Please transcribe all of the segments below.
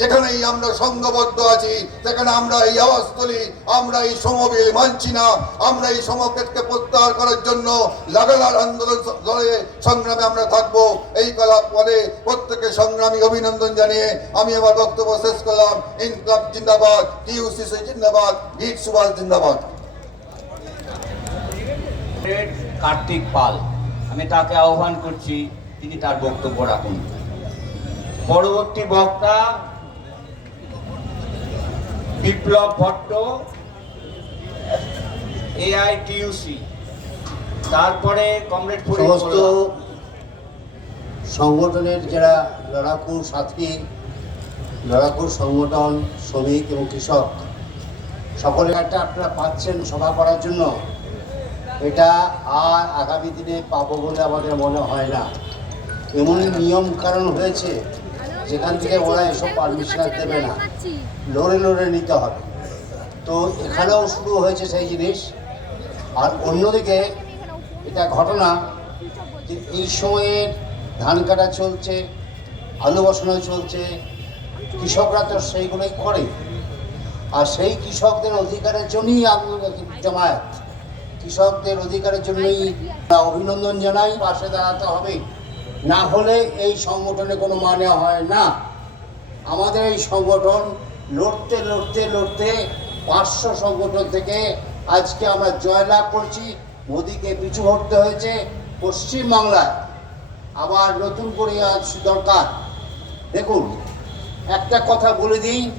যেখানেই আমরা সংঘবদ্ধ আছি, সেখানে আমরা এই আওয়াজ তুলি, আমরা এই সমবিল মানছি না। আমরা এই সমকেটকে প্রত্যাহার করার জন্য লাগাতার আন্দোলন দলে সংগ্রামে আমরা থাকব। এই কলা পরে প্রত্যেকে সংগ্রামী অভিনন্দন জানিয়ে আমি আমার বক্তব্য শেষ করলাম। ইনকলাব জিন্দাবাদ টিউসিসি জিন্দাবাদ বীর সুভাষ জিন্দাবাদ। কার্তিক পাল, আমি তাকে আহ্বান করছি, তিনি তার বক্তব্য রাখুন। পরবর্তী বক্তা বিপ্লব ভট্ট এআইটিউসি তারপরে কমরেড সমস্ত সংগঠনের যারা লড়াকু সাথী লড়াকু সংগঠন শ্রমিক এবং কৃষক সকলে একটা আপনারা পাচ্ছেন সভা করার জন্য। এটা আর আগামী দিনে পাবো বলে আমাদের মনে হয় না। এমন নিয়ম কারণ হয়েছে। যেখান থেকে ওরা এসব পারমিশন দেবে না, লড়ে লড়ে নিতে হবে। তো এখানেও শুরু হয়েছে সেই জিনিস। আর অন্যদিকে এটা ঘটনা যে এই সময়ে ধান কাটা চলছে, আলু বসানো চলছে, কৃষকরা তো সেইগুলোই করে আর সেই কৃষকদের অধিকারের জন্যই আন্দোলন জামায়াত। কৃষকদের অধিকারের জন্যই অভিনন্দন জানাই, পাশে দাঁড়াতে হবে। না হলে এই সংগঠনে কোনো মানে হয় না। আমাদের এই সংগঠন লড়তে লড়তে লড়তে পাঁচশো সংগঠন থেকে আজকে আমরা জয়লাভ করছি। মোদিকে পিছু হটতে হয়েছে পশ্চিমবাংলায়। আবার নতুন করে আজ দরকার। দেখুন, একটা কথা বলে দিই,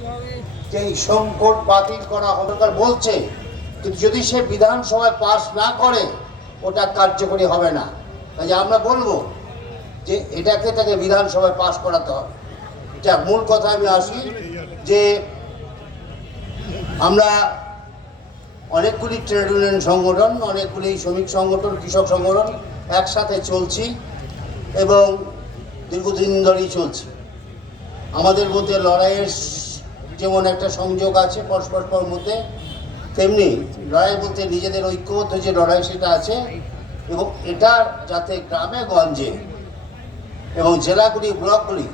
যে এই সংকট বাতিল করা দরকার বলছে, কিন্তু যদি সে বিধানসভায় পাস না করে, ওটা কার্যকরী হবে না। কাজে আমরা বলব যে এটাকে তাকে বিধানসভায় পাশ করাতে হবে। যা মূল কথা আমি আসি যে আমরা অনেকগুলি ট্রেড ইউনিয়ন সংগঠন, অনেকগুলি শ্রমিক সংগঠন, কৃষক সংগঠন একসাথে চলছি এবং দীর্ঘদিন ধরেই চলছি। আমাদের মধ্যে লড়াইয়ের যেমন একটা সংযোগ আছে পরস্পর মধ্যে, তেমনি লড়াই বলতে নিজেদের ঐক্যবদ্ধ যে লড়াই সেটা আছে এবং এটা যাতে গ্রামে গঞ্জে এবং জেলাগুলি ব্লকগুলি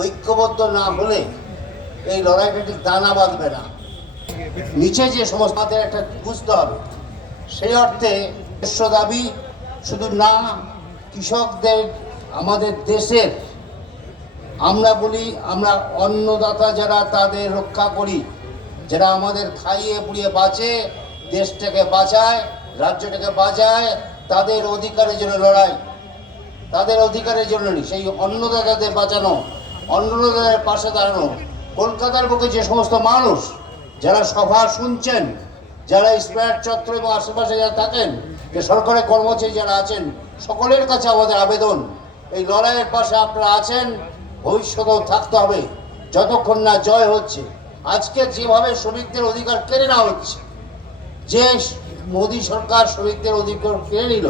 ঐক্যবদ্ধ না হলে এই লড়াইটা ঠিক দানা বাঁধবে না। নিচে যে সমস্ত আমাদের একটা বুঝতে হবে, সেই অর্থে বিশ্ব দাবি, শুধু না, কৃষকদের, আমাদের দেশের, আমরা বলি আমরা অন্নদাতা যারা তাদের রক্ষা করি, যারা আমাদের খাইয়ে পুড়িয়ে বাঁচে, দেশটাকে বাঁচায়, রাজ্যটাকে বাঁচায়, তাদের অধিকারের জন্য লড়াই। তাদের অধিকারের জন্য সেই অন্নদাতাদের বাঁচানো, অন্নদাতাদের পাশে দাঁড়ানো, কলকাতার বুকে যে সমস্ত মানুষ, যারা সভা শুনছেন, যারা স্পেয়ার চত্র এবং আশেপাশে যারা থাকেন, যে সরকারের কর্মচারী যারা আছেন, সকলের কাছে আমাদের আবেদন, এই লড়াইয়ের পাশে আপনারা আছেন, ভবিষ্যতেও থাকতে হবে। যতক্ষণ না জয় হচ্ছে, আজকে যেভাবে শ্রমিকদের অধিকার কেড়ে নেওয়া হচ্ছে, যে মোদী সরকার শ্রমিকদের অধিকার কেড়ে নিল,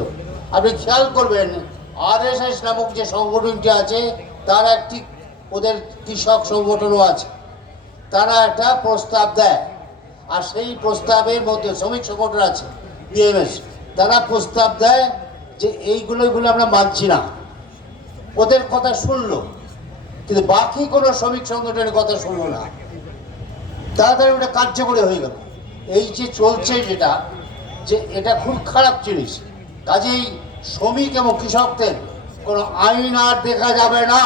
আপনি খেয়াল করবেন আরএসএস নামক যে সংগঠনটি আছে, তার একটি, ওদের কৃষক সংগঠনও আছে। তারা একটা প্রস্তাব দেয়। আর সেই প্রস্তাবের মধ্যে শ্রমিক সংগঠন আছে বিএমএস তারা প্রস্তাব দেয় যে এইগুলো এগুলো আমরা মানছি না। ওদের কথা শুনলো, কিন্তু বাকি কোনো শ্রমিক সংগঠনের কথা শুনলো না। তাড়াতাড়ি ওটা কার্যকরী হয়ে গেল। এই যে চলছে যেটা, যে এটা খুব খারাপ জিনিস। কাজেই শ্রমিক এবং কৃষকদের কোনো আইন আর দেখা যাবে না।